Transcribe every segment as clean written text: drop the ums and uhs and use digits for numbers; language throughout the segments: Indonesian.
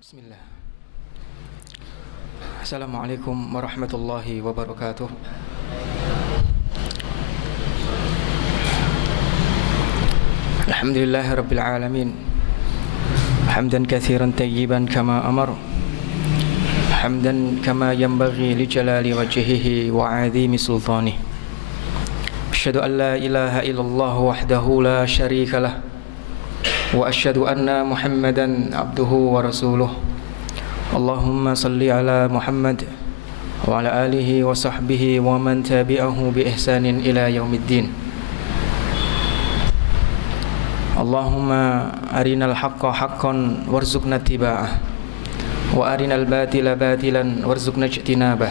Bismillah. Assalamualaikum warahmatullahi wabarakatuh. Alhamdulillahi rabbil alamin. Hamdan katsiran tayyiban kama amar. Hamdan kama yanbaghi li jalali wajhihi wa 'azimi sultanih. Asyhadu an la ilaha illallah wahdahu la syarika lah. Wa asyhadu anna Muhammadan abduhu wa rasuluh. Allahumma salli ala Muhammad wa ala alihi wa sahbihi wa man tabi'ahu bi ihsanin ila yaumiddin. Allahumma arinal haqqa haqqan warzuqna ittiba'ah wa arinal batila batilan warzuqna ijtinabah.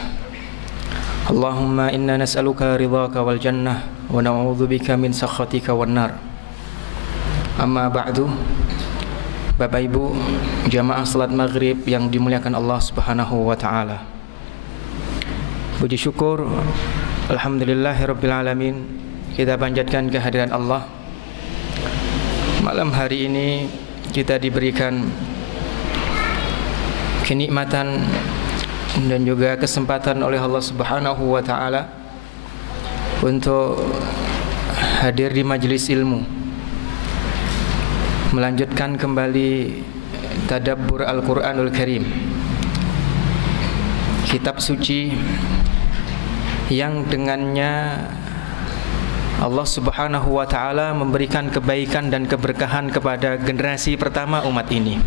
Allahumma inna nas'aluka ridhaka wal jannah wa na'udzubika min sakhatika wan nar. Amma ba'du. Bapak Ibu jamaah salat maghrib yang dimuliakan Allah Subhanahu wa ta'ala, puji syukur alhamdulillahirabbil alamin, kita panjatkan kehadiran Allah. Malam hari ini kita diberikan kenikmatan dan juga kesempatan oleh Allah Subhanahu wa ta'ala untuk hadir di majelis ilmu, melanjutkan kembali tadabbur Al-Quranul Karim, kitab suci yang dengannya Allah Subhanahu wa ta'ala memberikan kebaikan dan keberkahan kepada generasi pertama umat ini.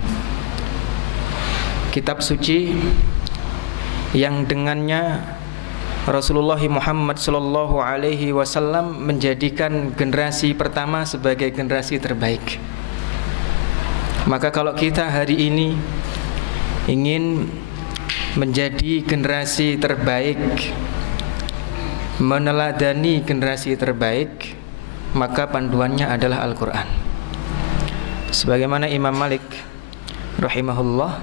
Kitab suci yang dengannya Rasulullah Muhammad sallallahu alaihi wasallam menjadikan generasi pertama sebagai generasi terbaik. Maka kalau kita hari ini ingin menjadi generasi terbaik, meneladani generasi terbaik, maka panduannya adalah Al-Quran. Sebagaimana Imam Malik rahimahullah,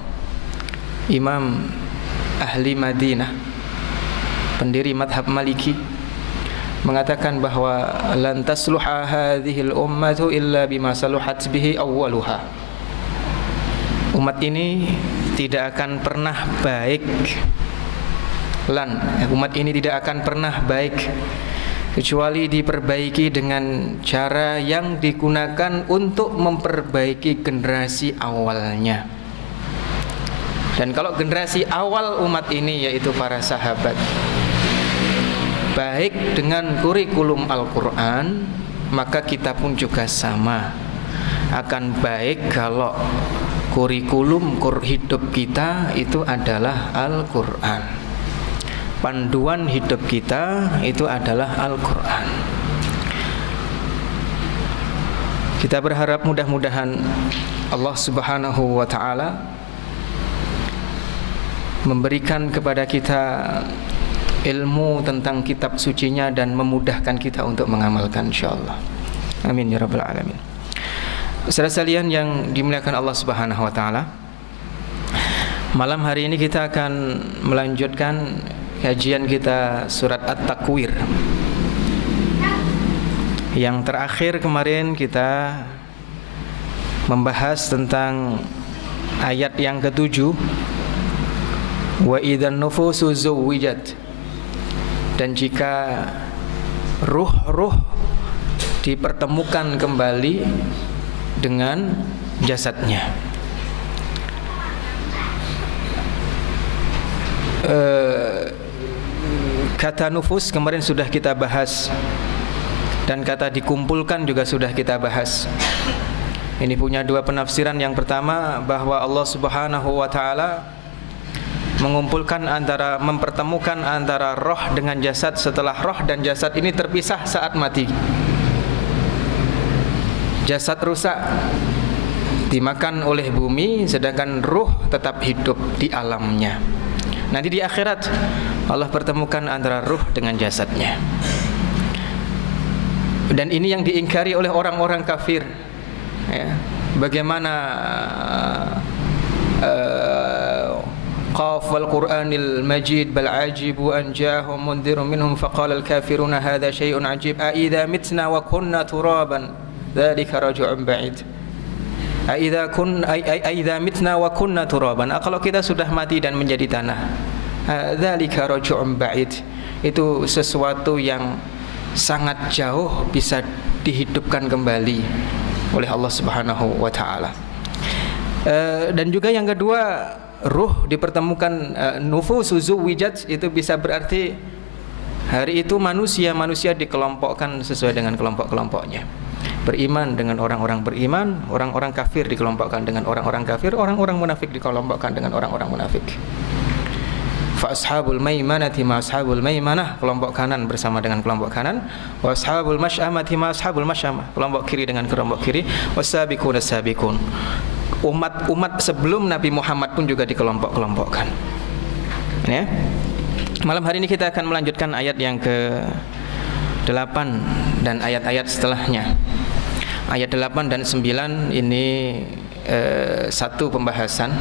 imam ahli Madinah, pendiri madhab Maliki, mengatakan bahwa lan tasluha hadhil ummatu illa bima saluhat bihi awwaluha. Umat ini tidak akan pernah baik, umat ini tidak akan pernah baik kecuali diperbaiki dengan cara yang digunakan untuk memperbaiki generasi awalnya. Dan kalau generasi awal umat ini yaitu para sahabat baik dengan kurikulum Al-Quran, maka kita pun juga sama akan baik kalau kurikulum hidup kita itu adalah Al-Quran. Panduan hidup kita itu adalah Al-Quran. Kita berharap mudah-mudahan Allah Subhanahu wa ta'ala memberikan kepada kita ilmu tentang kitab sucinya dan memudahkan kita untuk mengamalkan, insyaallah. Amin ya rabbal alamin. Saudara sekalian yang dimuliakan Allah Subhanahu wa ta'ala, malam hari ini kita akan melanjutkan kajian kita surat At-Takwir. Yang terakhir kemarin kita membahas tentang ayat yang ke-7, wa idzan nufusu zuwijat, dan jika ruh-ruh dipertemukan kembali dengan jasadnya. Kata nufus kemarin sudah kita bahas, dan kata dikumpulkan juga sudah kita bahas. Ini punya dua penafsiran. Yang pertama, bahwa Allah Subhanahu wa ta'ala mengumpulkan mempertemukan antara roh dengan jasad setelah roh dan jasad ini terpisah saat mati. Jasad rusak dimakan oleh bumi, sedangkan ruh tetap hidup di alamnya. Nanti di akhirat Allah pertemukan antara ruh dengan jasadnya. Dan ini yang diingkari oleh orang-orang kafir, ya. Bagaimana qaf wal Qur'anil Majid bal ajibu an ja'ahum mundhirun minhum faqala al kafiruna hadha syai'un ajib a idza mitna wa kunna turaban dzalika raj'un ba'id. Aidza mitna wa kunna turaban. Kalau kita sudah mati dan menjadi tanah. Dzalika raj'un ba'id. Itu sesuatu yang sangat jauh bisa dihidupkan kembali oleh Allah Subhanahu wa taala. Dan juga yang kedua, ruh dipertemukan, nufusu zuwijat, itu bisa berarti hari itu manusia dikelompokkan sesuai dengan kelompok-kelompoknya. Beriman dengan orang-orang beriman, orang-orang kafir dikelompokkan dengan orang-orang kafir, orang-orang munafik dikelompokkan dengan orang-orang munafik. Fa ashabul maimanati ma ashabul maimanah, kelompok kanan bersama dengan kelompok kanan. Wa ashabul masy'amati ma ashabul masy'amah, kelompok kiri dengan kelompok kiri. Wasabiquna sabiqun, umat sebelum Nabi Muhammad pun juga dikelompok-kelompokkan. Ya. Malam hari ini kita akan melanjutkan ayat yang ke-8 dan ayat-ayat setelahnya. Ayat 8 dan 9 ini satu pembahasan.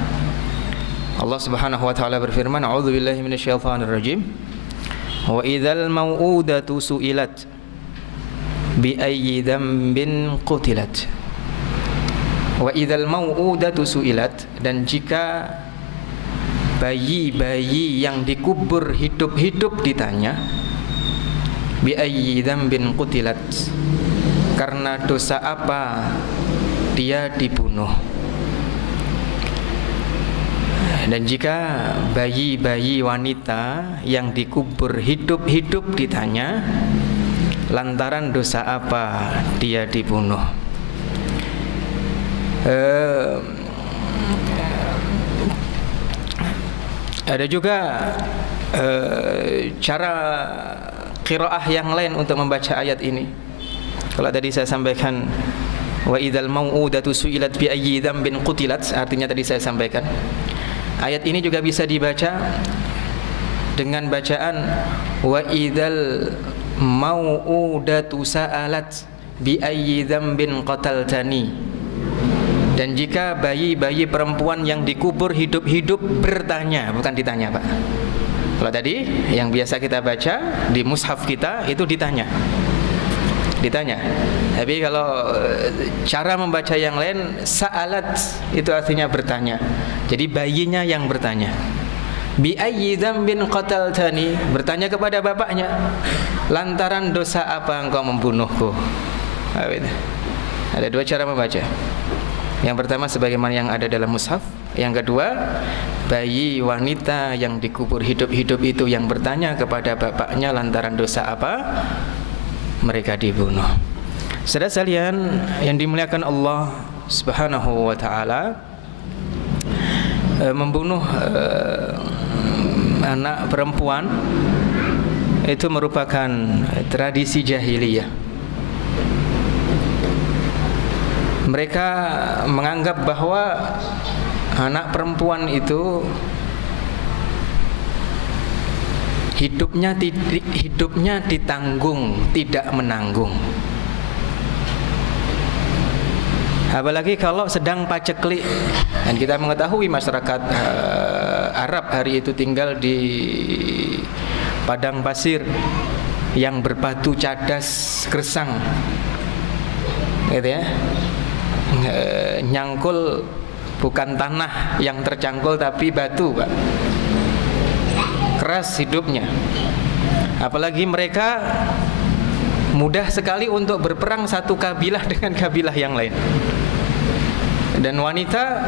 Allah Subhanahu wa taala berfirman, a'udzubillahi minasyaitonir rajim. Wa idzal mau'udatu su'ilat bi ayyi dzambin qutilat. Wa idzal mau'udatu su'ilat, dan jika bayi-bayi yang dikubur hidup-hidup ditanya, bi ayyi dzambin qutilat, karena dosa apa dia dibunuh. Dan jika bayi-bayi wanita yang dikubur hidup-hidup ditanya, lantaran dosa apa dia dibunuh. Ada juga cara qiraah yang lain untuk membaca ayat ini. Kalau tadi saya sampaikan wa idzal mau'udatu su'ilat bi ayyi dzambin qutilat, artinya tadi saya sampaikan. Ayat ini juga bisa dibaca dengan bacaan wa idzal mau'udatu sa'alat bi ayyi dzambin qataltani. Dan jika bayi-bayi perempuan yang dikubur hidup-hidup bertanya, bukan ditanya, Pak. Kalau tadi yang biasa kita baca di mushaf kita itu ditanya. Tapi kalau cara membaca yang lain, sa'alat itu artinya bertanya. Jadi bayinya yang bertanya. Bi ayyi dzambin qataltani, bertanya kepada bapaknya, lantaran dosa apa engkau membunuhku. Ada dua cara membaca. Yang pertama sebagaimana yang ada dalam mushaf. Yang kedua, bayi wanita yang dikubur hidup-hidup itu yang bertanya kepada bapaknya lantaran dosa apa mereka dibunuh. Saudara sekalian yang dimuliakan Allah Subhanahu wa taala, membunuh anak perempuan itu merupakan tradisi jahiliyah. Mereka menganggap bahwa anak perempuan itu hidupnya ditanggung, tidak menanggung. Apalagi kalau sedang paceklik. Dan kita mengetahui masyarakat Arab hari itu tinggal di padang pasir yang berbatu cadas gersang, gitu ya. Nyangkul bukan tanah yang tercangkul tapi batu, Pak. Keras hidupnya. Apalagi mereka mudah sekali untuk berperang satu kabilah dengan kabilah yang lain. Dan wanita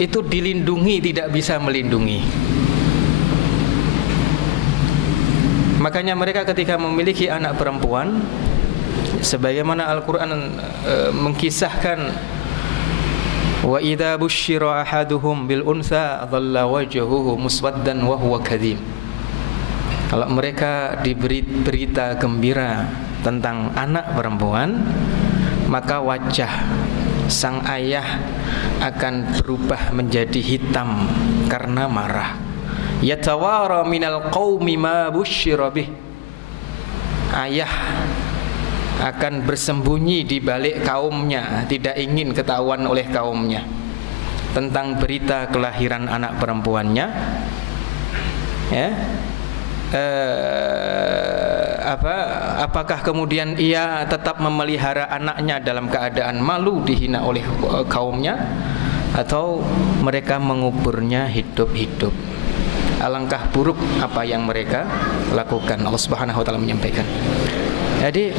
itu dilindungi, tidak bisa melindungi. Makanya mereka ketika memiliki anak perempuan, sebagaimana Al-Quran mengkisahkan, wa idza busyira ahaduhum bil untha dhalla wajhuhu muswaddan wa huwa kadhib. Kalau mereka diberi berita gembira tentang anak perempuan, maka wajah sang ayah akan berubah menjadi hitam karena marah. Yatawara minal qaumi ma busyira bih. Ayah akan bersembunyi di balik kaumnya, tidak ingin ketahuan oleh kaumnya tentang berita kelahiran anak perempuannya. Ya. apakah kemudian ia tetap memelihara anaknya dalam keadaan malu, dihina oleh kaumnya, atau mereka menguburnya hidup-hidup? Alangkah buruk apa yang mereka lakukan. Allah Subhanahu wa taala menyampaikan. Jadi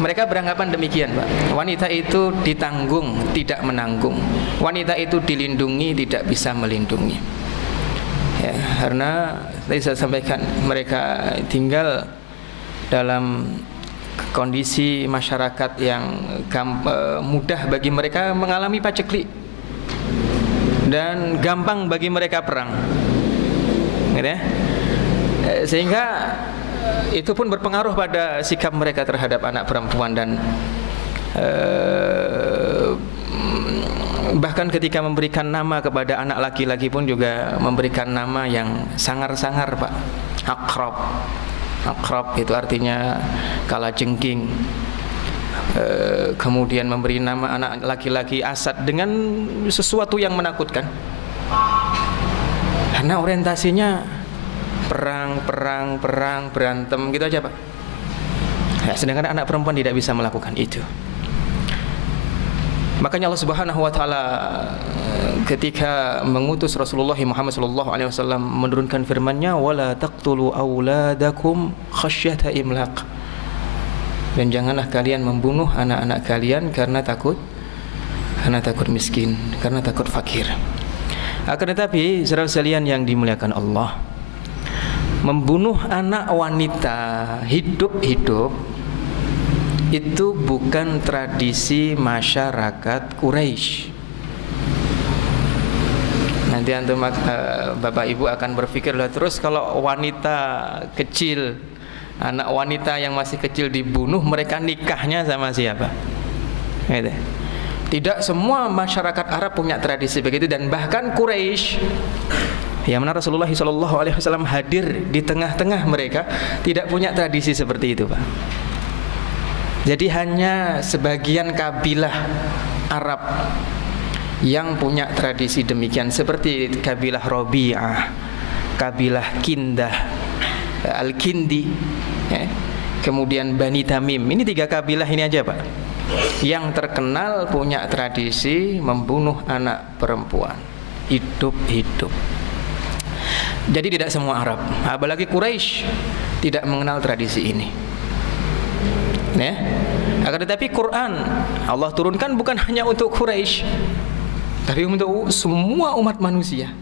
mereka beranggapan demikian, Pak. Wanita itu ditanggung, tidak menanggung. Wanita itu dilindungi, tidak bisa melindungi. Ya, karena tadi saya sampaikan, mereka tinggal dalam kondisi masyarakat yang mudah bagi mereka mengalami paceklik dan gampang bagi mereka perang, gitu ya. Sehingga itu pun berpengaruh pada sikap mereka terhadap anak perempuan, dan bahkan ketika memberikan nama kepada anak laki-laki pun juga memberikan nama yang sangar-sangar, Pak. Akrab. Akrab itu artinya kalajengking. Kemudian memberi nama anak laki-laki Asad dengan sesuatu yang menakutkan, karena orientasinya perang, berantem gitu aja, Pak. Ya, sedangkan anak perempuan tidak bisa melakukan itu. Makanya Allah Subhanahu wa taala ketika mengutus Rasulullah Muhammad sallallahu alaihi wasallam menurunkan firman-Nya, wala taqtulu auladakum khasyata imlaq. Dan janganlah kalian membunuh anak-anak kalian karena takut miskin, karena takut fakir. Akan tetapi, saudara sekalian yang dimuliakan Allah, membunuh anak wanita hidup-hidup itu bukan tradisi masyarakat Quraisy. Nanti antum Bapak Ibu akan berpikir, lah terus kalau wanita kecil, anak wanita yang masih kecil dibunuh, mereka nikahnya sama siapa? Gitu. Tidak semua masyarakat Arab punya tradisi begitu, dan bahkan Quraisy yang mana Rasulullah SAW hadir di tengah-tengah mereka tidak punya tradisi seperti itu, Pak. Jadi hanya sebagian kabilah Arab yang punya tradisi demikian, seperti kabilah Rabi'ah, kabilah Kindah, Al-Kindi, ya. Kemudian Bani Tamim. Ini 3 kabilah ini aja, Pak, yang terkenal punya tradisi membunuh anak perempuan hidup-hidup. Jadi tidak semua Arab, apalagi Quraisy, tidak mengenal tradisi ini. Ya. Akan tetapi Quran Allah turunkan bukan hanya untuk Quraisy, tapi untuk semua umat manusia.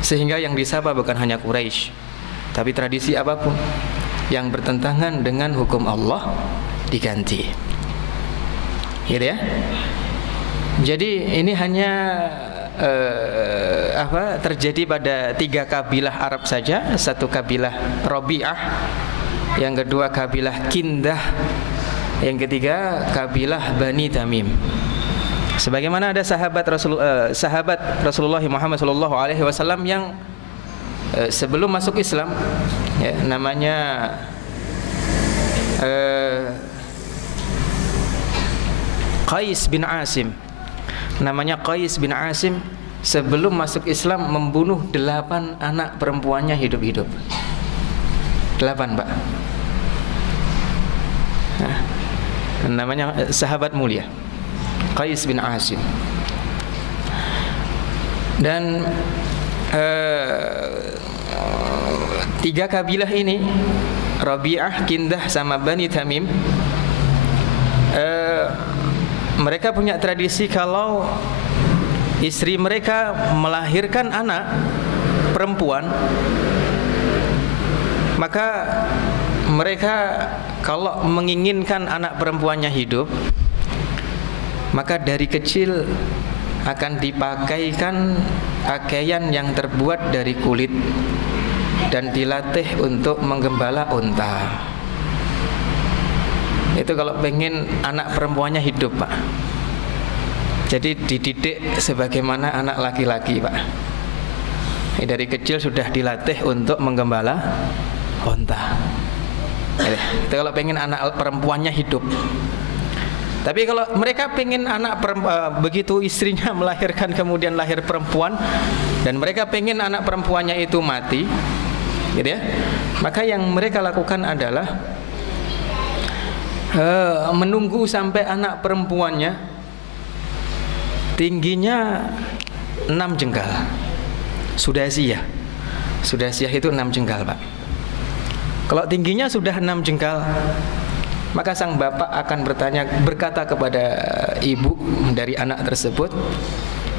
Sehingga yang disapa bukan hanya Quraisy, tapi tradisi apapun yang bertentangan dengan hukum Allah diganti. Gitu ya. Jadi ini hanya terjadi pada 3 kabilah Arab saja. Satu kabilah Rabi'ah, yang kedua kabilah Kindah, yang ketiga kabilah Bani Tamim. Sebagaimana ada sahabat Rasulullah Muhammad sallallahu alaihi wasallam yang sebelum masuk Islam, ya, namanya Qais bin Asim. Namanya Qais bin Asim, sebelum masuk Islam membunuh 8 anak perempuannya hidup-hidup. 8, Pak. Nah, namanya sahabat mulia Qais bin Asim. Dan 3 kabilah ini, Rabi'ah, Kindah, sama Bani Tamim, mereka punya tradisi kalau istri mereka melahirkan anak perempuan, maka mereka kalau menginginkan anak perempuannya hidup, maka dari kecil akan dipakaikan pakaian yang terbuat dari kulit dan dilatih untuk menggembala unta. Itu kalau pengen anak perempuannya hidup, Pak. Jadi dididik sebagaimana anak laki-laki, Pak. Dari kecil sudah dilatih untuk menggembala unta. Itu kalau pengen anak perempuannya hidup. Tapi kalau mereka pengen anak begitu istrinya melahirkan kemudian lahir perempuan, dan mereka pengen anak perempuannya itu mati, gitu ya, Maka yang mereka lakukan adalah menunggu sampai anak perempuannya tingginya 6 jengkal. Sudasyah. Sudasyah itu 6 jengkal, Pak. Kalau tingginya sudah 6 jengkal, maka sang bapak akan berkata kepada ibu dari anak tersebut,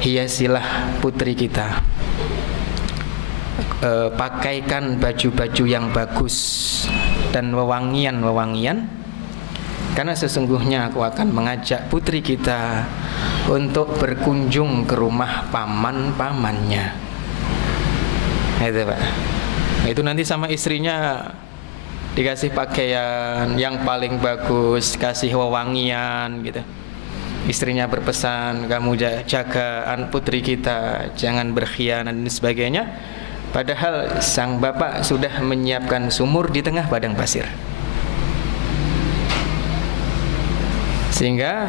hiasilah putri kita, pakaikan baju-baju yang bagus dan wewangian-wewangian, karena sesungguhnya aku akan mengajak putri kita untuk berkunjung ke rumah paman-pamannya. Itu, Pak. Itu nanti sama istrinya dikasih pakaian yang paling bagus, kasih wewangian gitu. Istrinya berpesan, kamu jaga putri kita, jangan berkhianat dan sebagainya. Padahal sang bapak sudah menyiapkan sumur di tengah padang pasir. Sehingga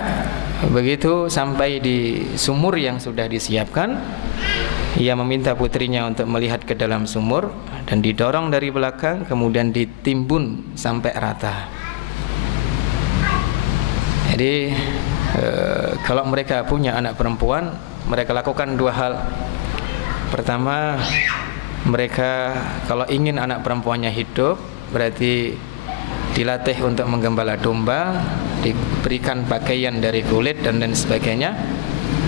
begitu sampai di sumur yang sudah disiapkan, ia meminta putrinya untuk melihat ke dalam sumur dan didorong dari belakang, kemudian ditimbun sampai rata. Jadi kalau mereka punya anak perempuan, mereka lakukan 2 hal. Pertama, mereka kalau ingin anak perempuannya hidup, berarti dilatih untuk menggembala domba, diberikan pakaian dari kulit dan lain sebagainya.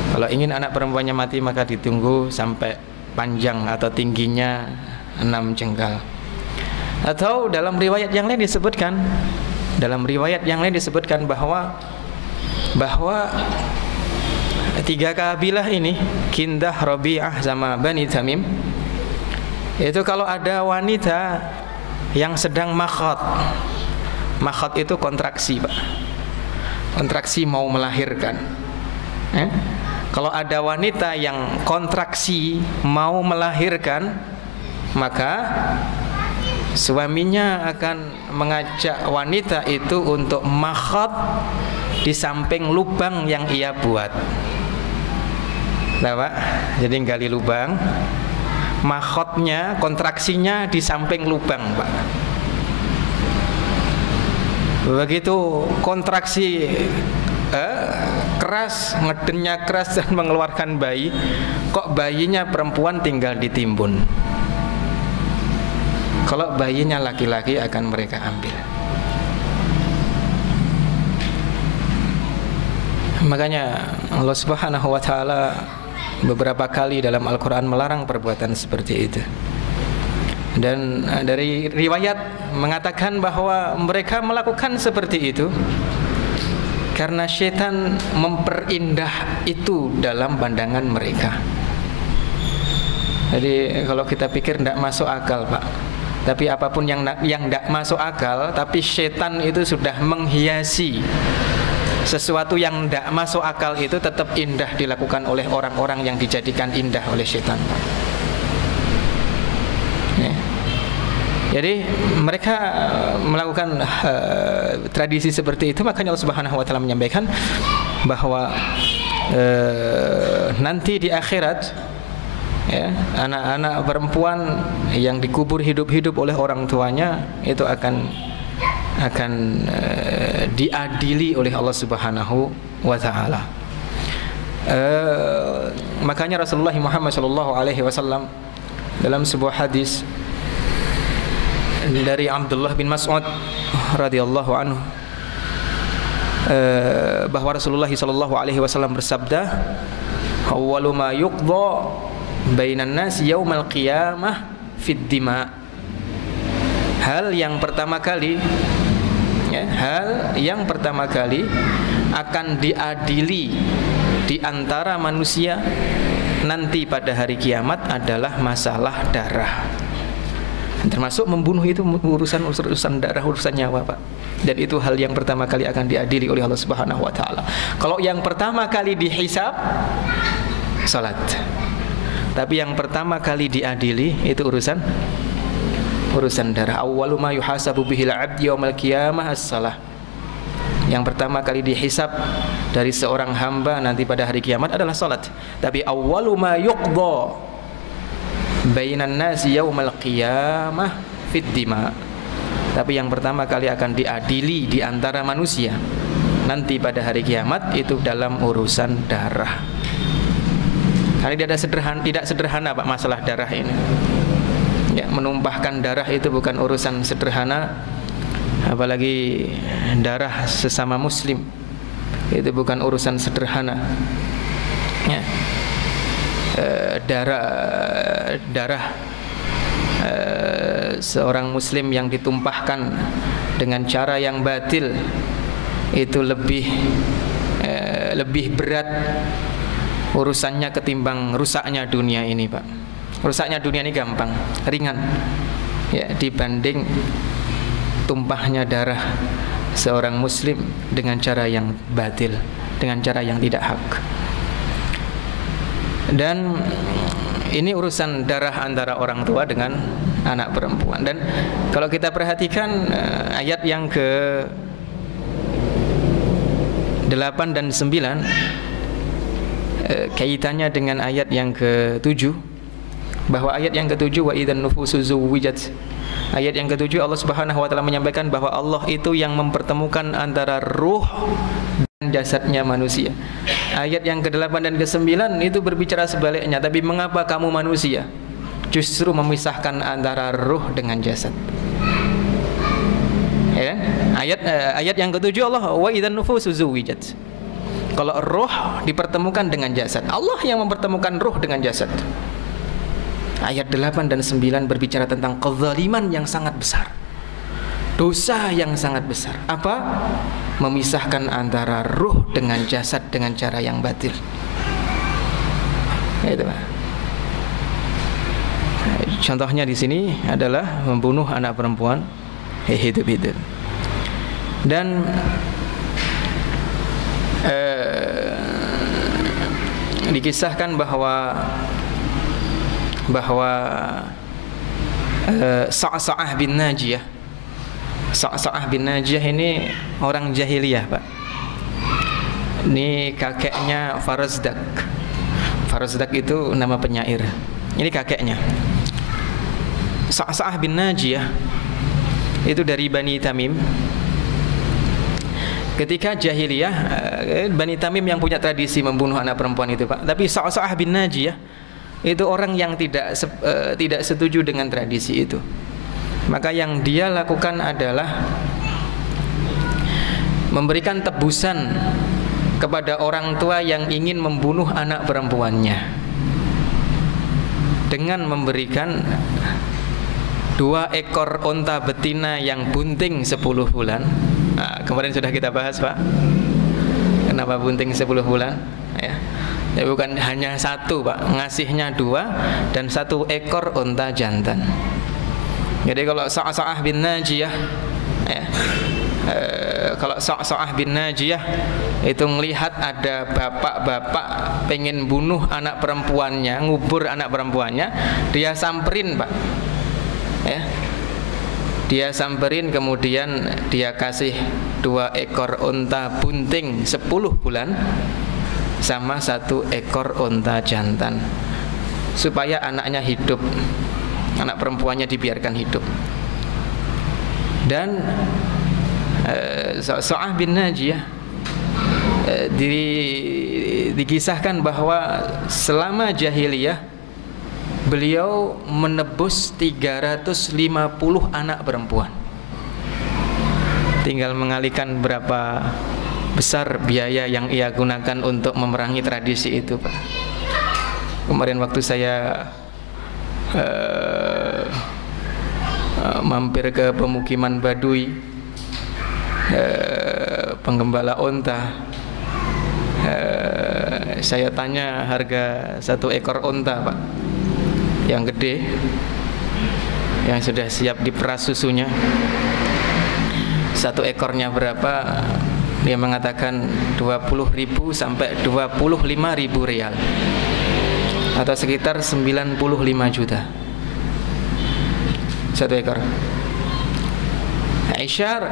Kalau ingin anak perempuannya mati, maka ditunggu sampai panjang atau tingginya 6 jengkal. Atau dalam riwayat yang lain disebutkan, bahwa 3 kabilah ini, Kindah, Rabi'ah sama Bani Tamim, itu kalau ada wanita yang sedang makhot itu kontraksi, Pak. Kontraksi mau melahirkan. Kalau ada wanita yang kontraksi mau melahirkan, maka suaminya akan mengajak wanita itu untuk makhot di samping lubang yang ia buat. Nah, Pak, jadi gali lubang, makhotnya, kontraksinya di samping lubang, Pak. Begitu kontraksi keras, ngedennya keras dan mengeluarkan bayi, kok bayinya perempuan tinggal ditimbun. Kalau bayinya laki-laki akan mereka ambil. Makanya Allah Subhanahu wa taala beberapa kali dalam Al-Qur'an melarang perbuatan seperti itu. Dan dari riwayat mengatakan bahwa mereka melakukan seperti itu karena syaitan memperindah itu dalam pandangan mereka. Jadi kalau kita pikir tidak masuk akal, Pak. Tapi apapun yang tidak masuk akal, tapi syaitan itu sudah menghiasi sesuatu yang tidak masuk akal itu tetap indah dilakukan oleh orang-orang yang dijadikan indah oleh syaitan. Ya. Jadi mereka melakukan tradisi seperti itu. Makanya Allah Subhanahu wa taala menyampaikan bahwa nanti di akhirat, ya, anak-anak perempuan yang dikubur hidup-hidup oleh orang tuanya itu akan diadili oleh Allah Subhanahu wa taala. Makanya Rasulullah Muhammad sallallahu alaihi wasallam dalam sebuah hadis dari Abdullah bin Mas'ud radhiyallahu anhu, bahwa Rasulullah sallallahu alaihi wasallam bersabda, awwalu ma yuqda bainan nas yaumal qiyamah fid dima. Hal yang pertama kali akan diadili di antara manusia nanti pada hari kiamat adalah masalah darah. Termasuk membunuh itu urusan darah, urusan nyawa, Pak. Dan itu hal yang pertama kali akan diadili oleh Allah Subhanahu wa taala. Kalau yang pertama kali dihisab salat. Tapi yang pertama kali diadili itu urusan darah. Awwalu ma yuhasabu bihil 'abd yaumil qiyamah as-salah. Yang pertama kali dihisab dari seorang hamba nanti pada hari kiamat adalah salat. Tapi awwalu ma yuqda bainan nasi yaumil qiyamah fid dima. Tapi yang pertama kali akan diadili di antara manusia nanti pada hari kiamat itu dalam urusan darah. Karena tidak sederhana Pak masalah darah ini. Ya, menumpahkan darah itu bukan urusan sederhana, apalagi darah sesama muslim itu bukan urusan sederhana. Ya. Darah seorang muslim yang ditumpahkan dengan cara yang batil itu lebih berat urusannya ketimbang rusaknya dunia ini Pak. Rusaknya dunia ini gampang, ringan ya, dibanding tumpahnya darah seorang muslim dengan cara yang batil, dengan cara yang tidak hak. Dan ini urusan darah antara orang tua dengan anak perempuan. Dan kalau kita perhatikan ayat yang ke 8 dan 9 kaitannya dengan ayat yang ke-7, bahwa ayat yang ke-7 wa idzan nufusu zuwijat. Ayat yang ke-7 Allah Subhanahu wa taala menyampaikan bahwa Allah itu yang mempertemukan antara ruh dan jasadnya manusia. Ayat yang ke-8 dan ke-9 itu berbicara sebaliknya. Tapi mengapa kamu manusia justru memisahkan antara ruh dengan jasad? Ya, ayat yang ke-7 Allah wa idzan nufusu zuwijat. Kalau ruh dipertemukan dengan jasad, Allah yang mempertemukan ruh dengan jasad. Ayat 8 dan 9 berbicara tentang kezaliman yang sangat besar, dosa yang sangat besar. Apa? Memisahkan antara ruh dengan jasad dengan cara yang batil. Itu Pak. Contohnya di sini adalah membunuh anak perempuan hidup-hidup. Dan dikisahkan bahwa Sa'sa'ah bin Najiyah. Sa'sa'ah bin Najiyah ini orang jahiliyah Pak. Ini kakeknya Farazdak. Farazdak itu nama penyair. Ini kakeknya. Sa'sa'ah bin Najiyah itu dari Bani Tamim. Ketika jahiliyah, Bani Tamim yang punya tradisi membunuh anak perempuan itu Pak. Tapi Sa'sa'ah bin Najiyah itu orang yang tidak setuju dengan tradisi itu. Maka yang dia lakukan adalah memberikan tebusan kepada orang tua yang ingin membunuh anak perempuannya dengan memberikan 2 ekor unta betina yang bunting 10 bulan. Nah, kemarin sudah kita bahas Pak, kenapa bunting 10 bulan ya. Ya bukan hanya 1 Pak, ngasihnya 2 dan 1 ekor unta jantan. Jadi kalau Sa'sa'ah bin Najiyah ya, kalau Sa'sa'ah bin Najiyah itu melihat ada bapak-bapak pengen bunuh anak perempuannya, ngubur anak perempuannya, dia samperin Pak ya. Dia samperin, kemudian dia kasih 2 ekor unta bunting 10 bulan sama 1 ekor unta jantan supaya anaknya hidup, anak perempuannya dibiarkan hidup. Dan Sa'sa'ah bin Najiyah dikisahkan bahwa selama jahiliyah beliau menebus 350 anak perempuan. Tinggal mengalihkan berapa besar biaya yang ia gunakan untuk memerangi tradisi itu Pak. Kemarin waktu saya mampir ke pemukiman Baduy, penggembala unta, saya tanya harga 1 ekor unta Pak, yang gede, yang sudah siap diperas susunya, 1 ekornya berapa? Dia mengatakan 20.000 sampai 25.000 rial, atau sekitar 95 juta 1 ekor. Aisyar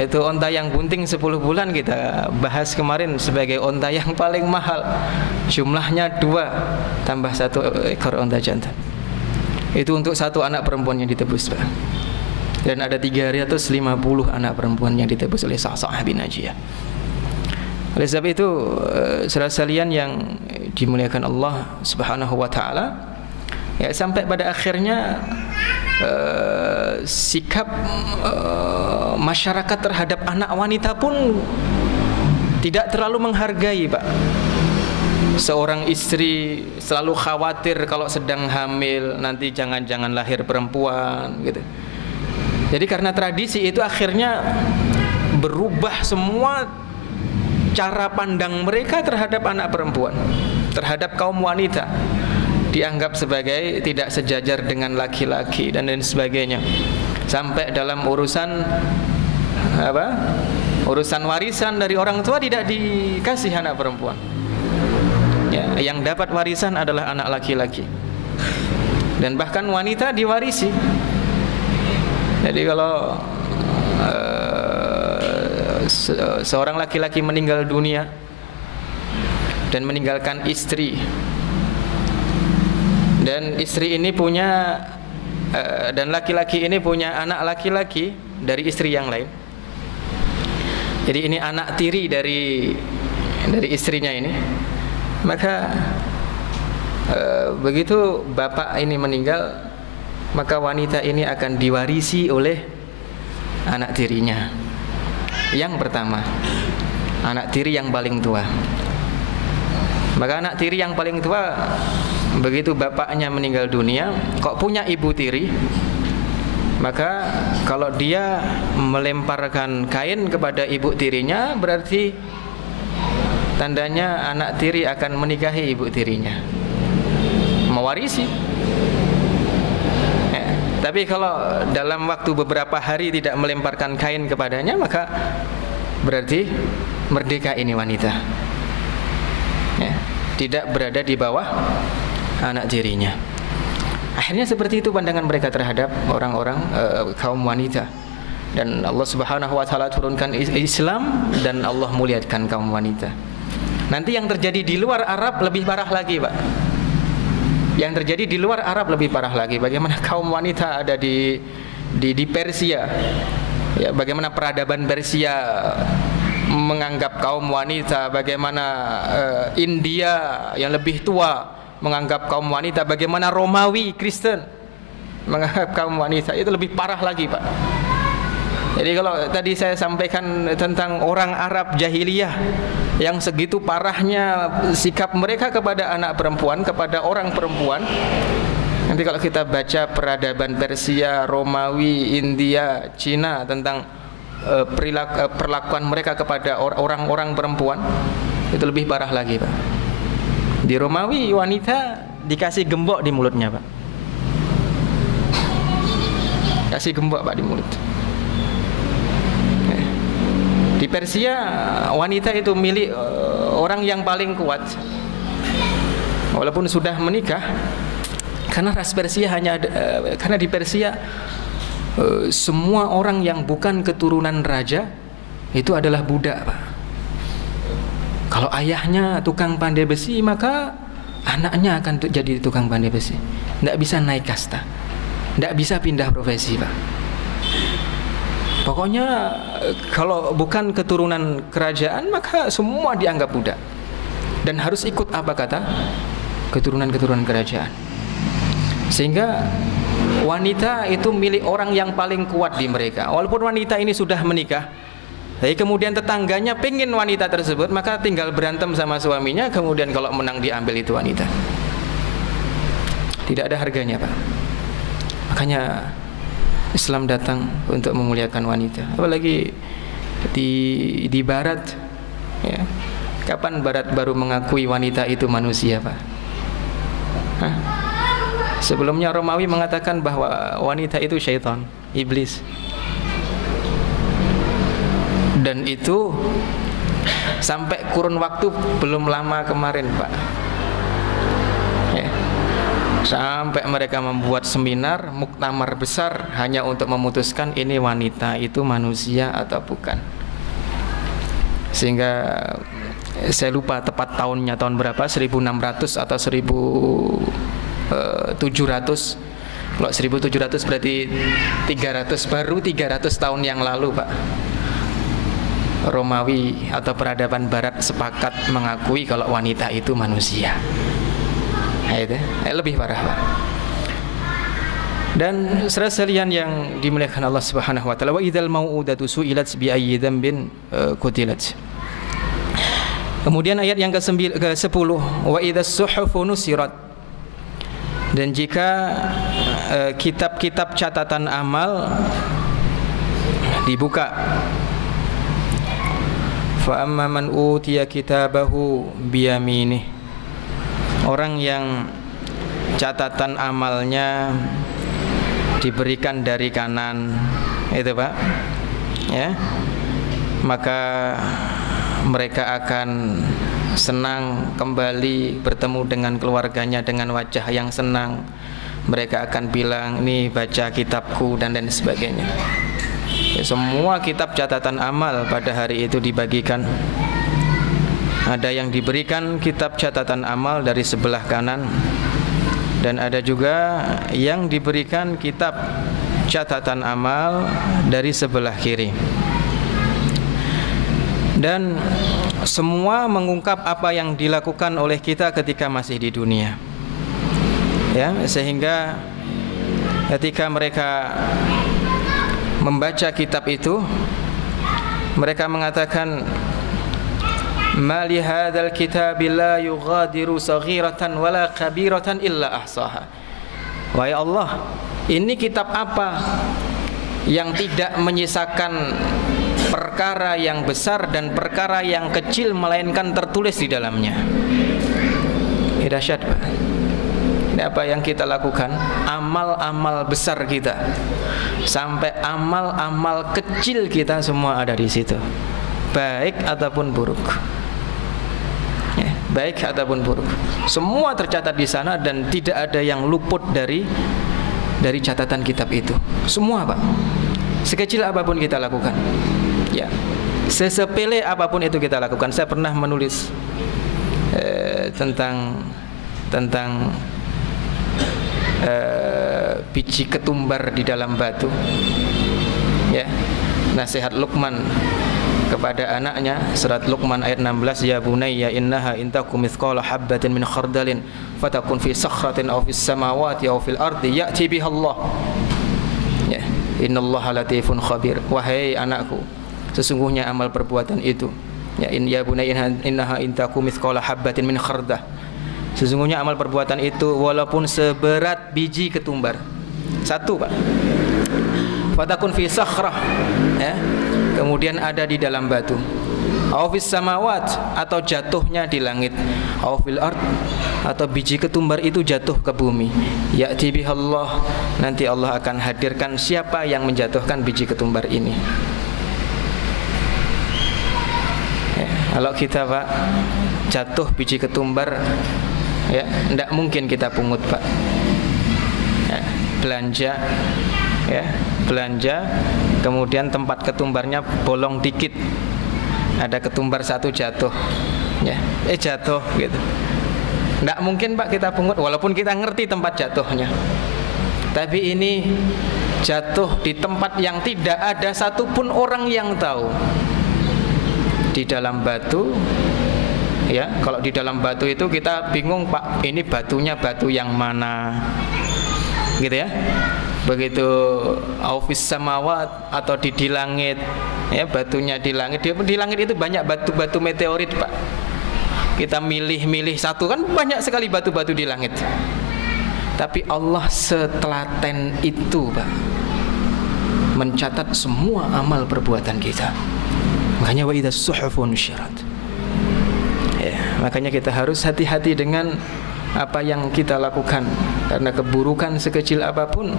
itu onta yang bunting 10 bulan kita bahas kemarin sebagai onta yang paling mahal. Jumlahnya 2 tambah 1 ekor onta jantan. Itu untuk satu anak perempuan yang ditebus, Pak. Dan ada 350 anak perempuan yang ditebus oleh Sa'sa'ah bin Najiyah. Oleh sebab itu, saudara sekalian yang dimuliakan Allah Subhanahu wa taala, ya, sampai pada akhirnya sikap masyarakat terhadap anak wanita pun tidak terlalu menghargai, Pak. Seorang istri selalu khawatir kalau sedang hamil nanti jangan-jangan lahir perempuan gitu. Jadi karena tradisi itu akhirnya berubah semua cara pandang mereka terhadap anak perempuan, terhadap kaum wanita. Dianggap sebagai tidak sejajar dengan laki-laki dan lain sebagainya. Sampai dalam urusan urusan warisan dari orang tua tidak dikasih anak perempuan. Ya, yang dapat warisan adalah anak laki-laki. Dan bahkan wanita diwarisi. Jadi kalau seorang laki-laki meninggal dunia dan meninggalkan istri, dan istri ini punya dan laki-laki ini punya anak laki-laki dari istri yang lain. Jadi ini anak tiri dari istrinya ini. Maka begitu bapak ini meninggal, maka wanita ini akan diwarisi oleh anak tirinya. Yang pertama, anak tiri yang paling tua. Maka anak tiri yang paling tua, begitu bapaknya meninggal dunia, kok punya ibu tiri, maka kalau dia melemparkan kain kepada ibu tirinya, berarti tandanya anak tiri akan menikahi ibu tirinya, mewarisi. Tapi kalau dalam waktu beberapa hari tidak melemparkan kain kepadanya, maka berarti merdeka ini wanita, ya, tidak berada di bawah anak tirinya. Akhirnya seperti itu pandangan mereka terhadap orang-orang kaum wanita. Dan Allah Subhanahu wa taala turunkan Islam dan Allah muliakan kaum wanita. Nanti yang terjadi di luar Arab lebih parah lagi, Pak. Yang terjadi di luar Arab lebih parah lagi. Bagaimana kaum wanita ada di Persia, ya, bagaimana peradaban Persia menganggap kaum wanita, bagaimana India yang lebih tua menganggap kaum wanita, bagaimana Romawi Kristen menganggap kaum wanita, itu lebih parah lagi, Pak. Jadi kalau tadi saya sampaikan tentang orang Arab jahiliyah yang segitu parahnya sikap mereka kepada anak perempuan, kepada orang perempuan, nanti kalau kita baca peradaban Persia, Romawi, India, Cina tentang perlakuan mereka kepada orang-orang perempuan, itu lebih parah lagi, Pak. Di Romawi wanita dikasih gembok di mulutnya, Pak. Kasih gembok, Pak, di mulut. Di Persia wanita itu milik orang yang paling kuat, walaupun sudah menikah, karena ras Persia karena di Persia semua orang yang bukan keturunan raja itu adalah budak, Pak. Kalau ayahnya tukang pandai besi, maka anaknya akan jadi tukang pandai besi. Tidak bisa naik kasta, tidak bisa pindah profesi, Pak. Pokoknya kalau bukan keturunan kerajaan, maka semua dianggap budak dan harus ikut apa kata keturunan-keturunan kerajaan. Sehingga wanita itu milik orang yang paling kuat di mereka. Walaupun wanita ini sudah menikah, tapi kemudian tetangganya pengen wanita tersebut, maka tinggal berantem sama suaminya, kemudian kalau menang diambil itu wanita. Tidak ada harganya, Pak. Makanya Islam datang untuk memuliakan wanita. Apalagi di Barat, ya. Kapan Barat baru mengakui wanita itu manusia, Pak? Hah? Sebelumnya Romawi mengatakan bahwa wanita itu syaitan, iblis. Dan itu sampai kurun waktu belum lama kemarin, Pak. Ya. Sampai mereka membuat seminar, muktamar besar hanya untuk memutuskan ini wanita itu manusia atau bukan. Sehingga saya lupa tepat tahunnya, tahun berapa, 1600 atau 1700, Kalau 1700 berarti 300 tahun yang lalu, Pak. Romawi atau peradaban barat sepakat mengakui kalau wanita itu manusia. Nah, itu lebih parah, Pak. Dan saudara sekalian yang dimuliakan Allah Subhanahu wa taala, wa idzal mau'udatu su'ilat bi ayyi dzambin qutilat. Kemudian ayat yang ke-10, wa idzas suhufu nusirat. Dan jika kitab-kitab catatan amal dibuka, fa amma man utiya kitabahu biyaminih, orang yang catatan amalnya diberikan dari kanan, itu Pak, ya, maka mereka akan senang kembali bertemu dengan keluarganya dengan wajah yang senang. Mereka akan bilang, ini baca kitabku dan lain sebagainya. Ya, semua kitab catatan amal pada hari itu dibagikan. Ada yang diberikan kitab catatan amal dari sebelah kanan, dan ada juga yang diberikan kitab catatan amal dari sebelah kiri. Dan semua mengungkap apa yang dilakukan oleh kita ketika masih di dunia, ya, sehingga ketika mereka membaca kitab itu, mereka mengatakan, ma li hadzal kitabi la yughadiru saghiratan wala kabiratan illa ahsaha. Wahai Allah, ini kitab apa yang tidak menyisakan perkara yang besar dan perkara yang kecil melainkan tertulis di dalamnya. Ini dahsyat, Pak. Ini apa yang kita lakukan? Amal-amal besar kita sampai amal-amal kecil kita semua ada di situ, baik ataupun buruk. Ya, baik ataupun buruk, semua tercatat di sana dan tidak ada yang luput dari catatan kitab itu. Semua, Pak. Sekecil apapun kita lakukan, ya, sesepele apapun itu kita lakukan. Saya pernah menulis tentang biji ketumbar di dalam batu, ya, nasihat Luqman kepada anaknya, surat Luqman ayat 16, ya bunayya innaha intakum mithqala habbatin min khardalin fatakun fi sakhratin aw fis samawati aw fil ardi ya'ti biha Allah. Ya, innallaha latifun khabir. Wahai anakku, sesungguhnya amal perbuatan itu, ya, ya bunayya innaha intakum mithqala habbatin min khardah. Sesungguhnya amal perbuatan itu walaupun seberat biji ketumbar. Satu, Pak. Fatakun fi sakhrah, ya, kemudian ada di dalam batu. Aw fis samawat, atau jatuhnya di langit. Aw fil ard, atau biji ketumbar itu jatuh ke bumi. Ya'ti bihallah, nanti Allah akan hadirkan siapa yang menjatuhkan biji ketumbar ini. Ya, kalau kita, Pak, jatuh biji ketumbar, ya, tidak mungkin kita pungut, Pak. Ya, belanja, ya, belanja, kemudian tempat ketumbarnya bolong dikit, ada ketumbar satu jatuh, ya, jatuh gitu. Tidak mungkin, Pak, kita pungut walaupun kita ngerti tempat jatuhnya. Tapi ini jatuh di tempat yang tidak ada satupun orang yang tahu. Di dalam batu, ya, kalau di dalam batu itu kita bingung, Pak, ini batunya batu yang mana, gitu ya. Begitu aufis samawat, atau di langit, ya, batunya di langit. Di langit itu banyak batu-batu meteorit, Pak. Kita milih-milih satu, kan banyak sekali batu-batu di langit. Tapi Allah setelaten itu, Pak, mencatat semua amal perbuatan kita. Makanya wa idzas suhufu nusyirat. Ya, makanya kita harus hati-hati dengan apa yang kita lakukan, karena keburukan sekecil apapun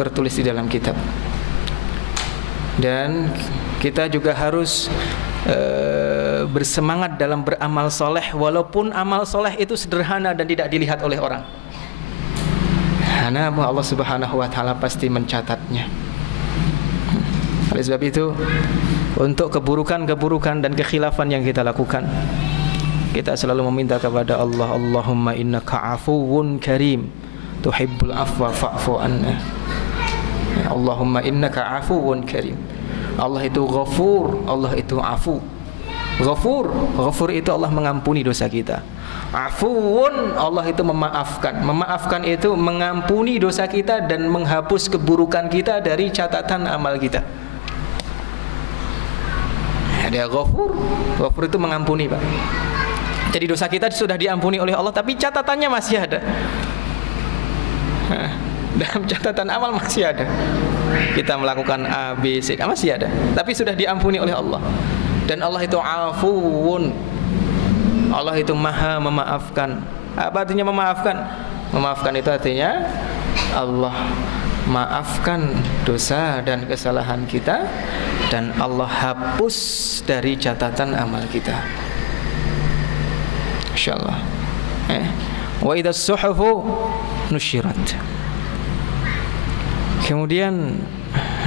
tertulis di dalam kitab. Dan kita juga harus bersemangat dalam beramal soleh, walaupun amal soleh itu sederhana dan tidak dilihat oleh orang, karena Allah Subhanahu wa ta'ala pasti mencatatnya. Oleh sebab itu, untuk keburukan-keburukan dan kekhilafan yang kita lakukan, kita selalu meminta kepada Allah, Allahumma innaka afuwun karim tuhibbul afwa fa'fu anna. Ya, Allahumma innaka afuwun karim. Allah itu ghafur, Allah itu afu. Ghafur itu Allah mengampuni dosa kita. Afuwun, Allah itu memaafkan. Memaafkan itu mengampuni dosa kita dan menghapus keburukan kita dari catatan amal kita. Ada ghafur itu mengampuni, Pak. Jadi dosa kita sudah diampuni oleh Allah, tapi catatannya masih ada. Dalam catatan amal masih ada. Kita melakukan A, B, C, masih ada. Tapi sudah diampuni oleh Allah. Dan Allah itu afuwun. Allah itu maha memaafkan. Apa artinya memaafkan? Memaafkan itu artinya Allah maafkan dosa dan kesalahan kita, dan Allah hapus dari catatan amal kita. Insyaallah. Wa idza suhufu nusyirat. Kemudian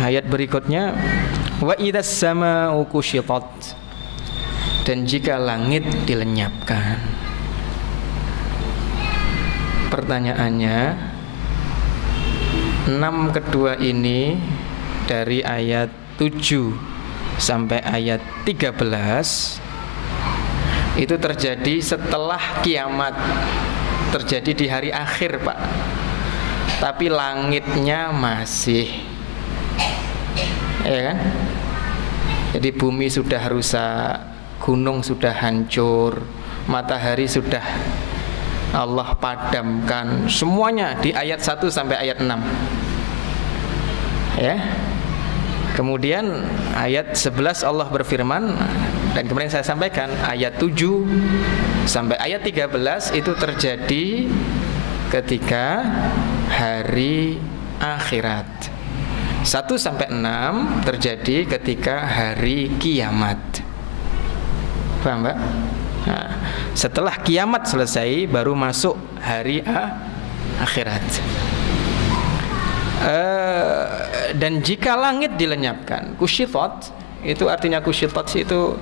ayat berikutnya, wa idzas samaa'u kushitat, dan jika langit dilenyapkan. Pertanyaannya, 6 kedua ini dari ayat 7 sampai ayat 13 itu terjadi setelah kiamat, terjadi di hari akhir, Pak. Tapi langitnya masih, ya kan? Jadi bumi sudah rusak, gunung sudah hancur, matahari sudah Allah padamkan, semuanya di ayat 1 sampai ayat 6. Ya. Kemudian ayat 11 Allah berfirman, dan kemarin saya sampaikan ayat 7 sampai ayat 13 itu terjadi ketika hari akhirat. 1 sampai 6 terjadi ketika hari kiamat. Paham, Mbak? Nah, setelah kiamat selesai baru masuk hari akhirat. Dan jika langit dilenyapkan, kushitat itu artinya, kushitat itu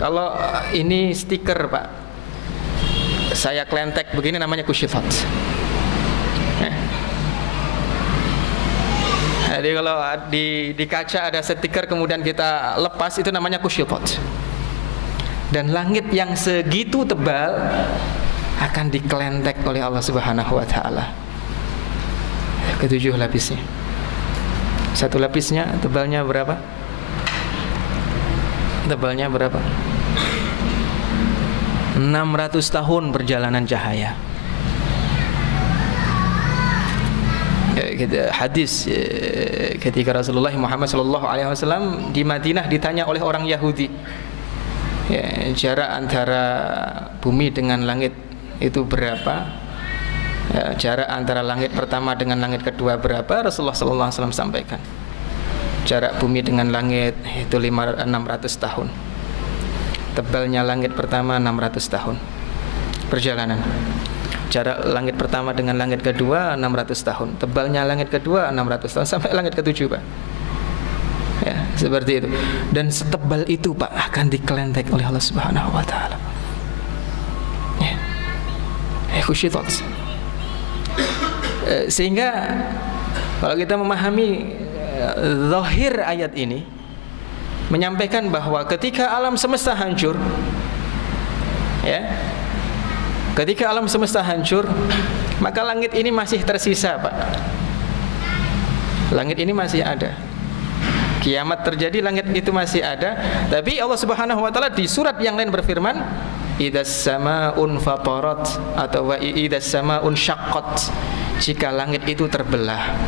kalau ini stiker, Pak, saya klentek begini namanya kushitat. Jadi kalau di kaca ada stiker kemudian kita lepas, itu namanya kushitat. Dan langit yang segitu tebal akan diklentek oleh Allah Subhanahu wa taala. Ketujuh lapisnya. Satu lapisnya tebalnya berapa? Tebalnya berapa? 600 tahun perjalanan cahaya. Hadis ketika Rasulullah Muhammad SAW di Madinah ditanya oleh orang Yahudi, ya, jarak antara bumi dengan langit itu berapa? Ya, jarak antara langit pertama dengan langit kedua berapa? Rasulullah SAW sampaikan, jarak bumi dengan langit itu 600 tahun. Tebalnya langit pertama 600 tahun perjalanan. Jarak langit pertama dengan langit kedua 600 tahun. Tebalnya langit kedua 600 tahun sampai langit ketujuh, Pak. Ya, seperti itu. Dan setebal itu, Pak, akan dikelentek oleh Allah Subhanahu wa taala. Ya. Khusyitat. Sehingga kalau kita memahami zahir ayat ini menyampaikan bahwa ketika alam semesta hancur, ya, ketika alam semesta hancur, maka langit ini masih tersisa, Pak. Langit ini masih ada. Kiamat terjadi, langit itu masih ada. Tapi Allah Subhanahu wa taala di surat yang lain berfirman, idzas samaa'un fatarat, atau wa idzas samaa'un syaqqat, jika langit itu terbelah.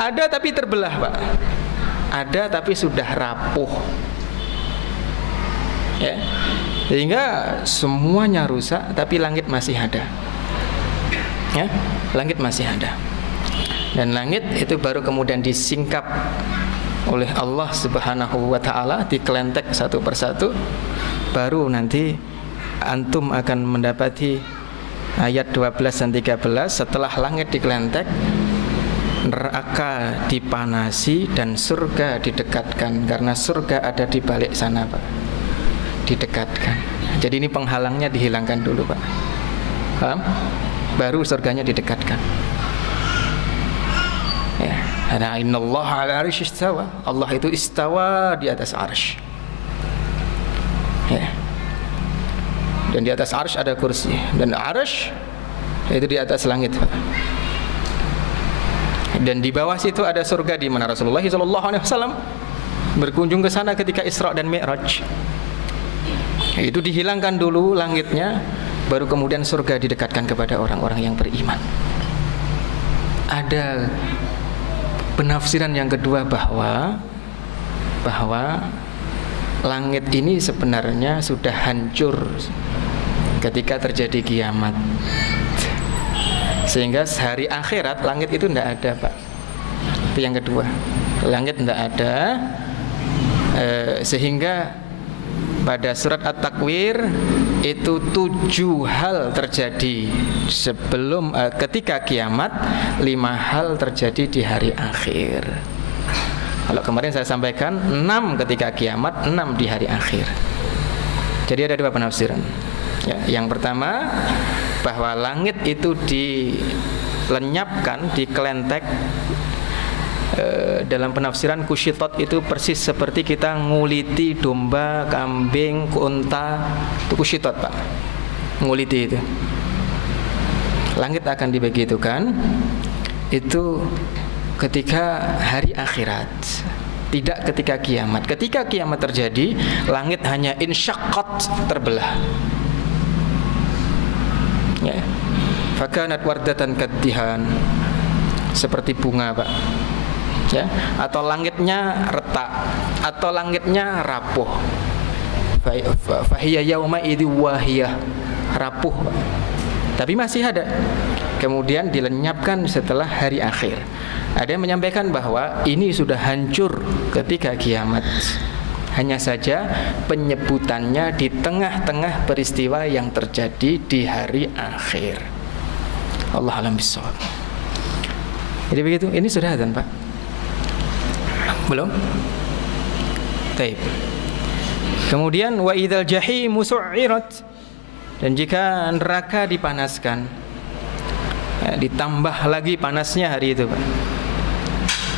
Ada tapi terbelah, Pak. Ada tapi sudah rapuh. Ya. Sehingga semuanya rusak, tapi langit masih ada. Ya, langit masih ada. Dan langit itu baru kemudian disingkap oleh Allah Subhanahu wa taala, dikelentek satu persatu. Baru nanti antum akan mendapati ayat 12 dan 13, setelah langit dikelentek, neraka dipanasi dan surga didekatkan, karena surga ada di balik sana, Pak. Didekatkan. Jadi ini penghalangnya dihilangkan dulu, Pak. Paham? baru surganya didekatkan. Ya, karena innallaha 'ala 'arsy istawa. Allah itu istawa di atas arsy. Ya. Dan di atas arsy ada kursi, dan arsy itu di atas langit. Dan di bawah situ ada surga, di mana Rasulullah SAW berkunjung ke sana ketika Isra dan Mi'raj. Itu dihilangkan dulu langitnya, baru kemudian surga didekatkan kepada orang-orang yang beriman. Ada penafsiran yang kedua bahwa langit ini sebenarnya sudah hancur ketika terjadi kiamat, sehingga hari akhirat langit itu tidak ada, Pak. Itu yang kedua, langit tidak ada, sehingga pada surat At-Takwir itu 7 hal terjadi sebelum ketika kiamat, 5 hal terjadi di hari akhir. Kalau kemarin saya sampaikan 6 ketika kiamat, 6 di hari akhir. Jadi ada 2 penafsiran. Ya, yang pertama, bahwa langit itu dilenyapkan, dikelentek. Dalam penafsiran kusyitot itu persis seperti kita nguliti domba, kambing, unta, itu kusyitot, Pak. Nguliti itu. Langit akan dibegitukan itu ketika hari akhirat, tidak ketika kiamat. Ketika kiamat terjadi, langit hanya insyaqqat, terbelah. Ya. Fakanat wardatan kaddihan, seperti bunga, Pak. Ya, atau langitnya retak, atau langitnya rapuh. Fahiya yauma idzi wahiyah, rapuh, Pak. Tapi masih ada. Kemudian dilenyapkan setelah hari akhir. Ada yang menyampaikan bahwa ini sudah hancur ketika kiamat. Hanya saja penyebutannya di tengah-tengah peristiwa yang terjadi di hari akhir. Allah alam bissawab. Jadi begitu. Ini sudah adzan, Pak? Belum? Taib. Kemudian wa idzal jahimu su'irat, dan jika neraka dipanaskan, ya, ditambah lagi panasnya hari itu, Pak.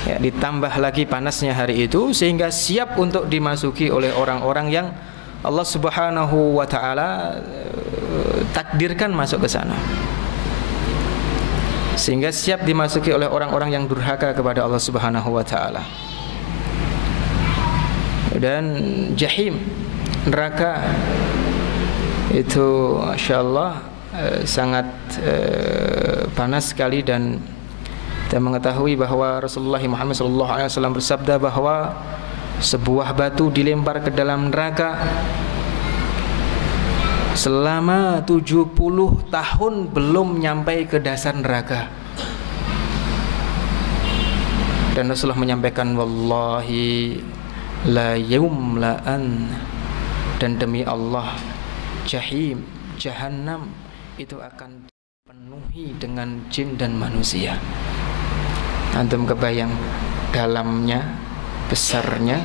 Ya, ditambah lagi panasnya hari itu sehingga siap untuk dimasuki oleh orang-orang yang Allah Subhanahu wa taala takdirkan masuk ke sana. Sehingga siap dimasuki oleh orang-orang yang durhaka kepada Allah Subhanahu wa taala. Dan jahim, neraka itu masyaallah sangat panas sekali, dan kita mengetahui bahwa Rasulullah Muhammad SAW bersabda bahwa sebuah batu dilempar ke dalam neraka selama 70 tahun belum nyampai ke dasar neraka. Dan Rasulullah menyampaikan, wallahi la yumla'an, dan demi Allah jahim, jahannam itu akan dipenuhi dengan jin dan manusia. Antum kebayang dalamnya, besarnya,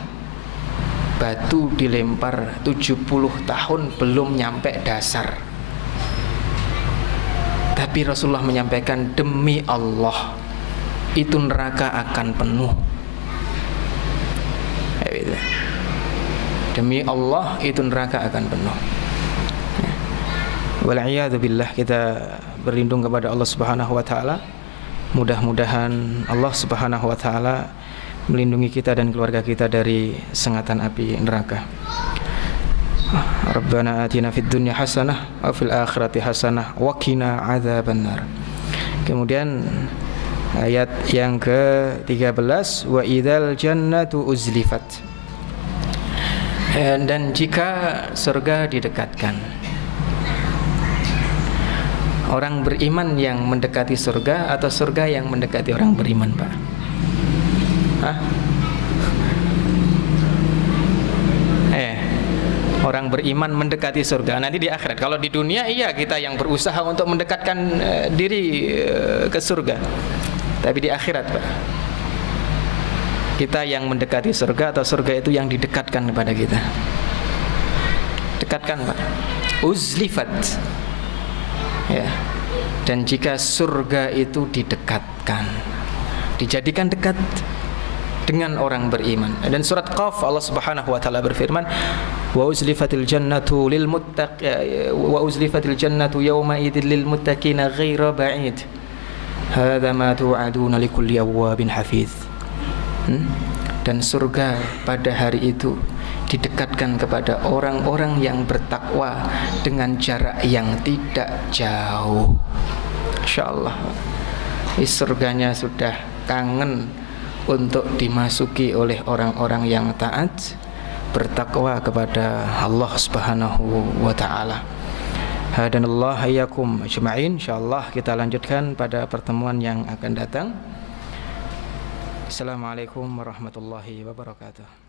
batu dilempar 70 tahun belum nyampe dasar. Tapi Rasulullah menyampaikan, demi Allah itu neraka akan penuh. Demi Allah itu neraka akan penuh. Wal'iyadu billah, kita berlindung kepada Allah Subhanahu wa taala. Mudah-mudahan Allah Subhanahu wa taala melindungi kita dan keluarga kita dari sengatan api neraka. Rabbana atina fid dunya hasanah wa fil akhirati hasanah wa qina adzabannar. Kemudian ayat yang ke-13, wa idzal jannatu uzlifat, dan jika surga didekatkan. Orang beriman yang mendekati surga atau surga yang mendekati orang beriman, Pak? Hah? Orang beriman mendekati surga nanti di akhirat. Kalau di dunia iya, kita yang berusaha untuk mendekatkan diri ke surga. Tapi di akhirat, Pak, kita yang mendekati surga atau surga itu yang didekatkan kepada kita. Dekatkan, Pak. Uzlifat. Ya. Dan jika surga itu didekatkan, dijadikan dekat dengan orang beriman. Dan surat Qaf Allah Subhanahu wa taala berfirman, wa uzlifatil jannatu lil muttaqin wa uzlifatil jannatu yawma idzil lil muttaqina ghaira ba'id. Hadza ma tu'aduna likulli awwabin hafiz. Dan surga pada hari itu didekatkan kepada orang-orang yang bertakwa dengan jarak yang tidak jauh. Insyaallah surganya sudah kangen untuk dimasuki oleh orang-orang yang taat, bertakwa kepada Allah Subhanahu wa taala. Hadanallahu hayyakum ajma'in. Insyaallah kita lanjutkan pada pertemuan yang akan datang. Assalamualaikum warahmatullahi wabarakatuh.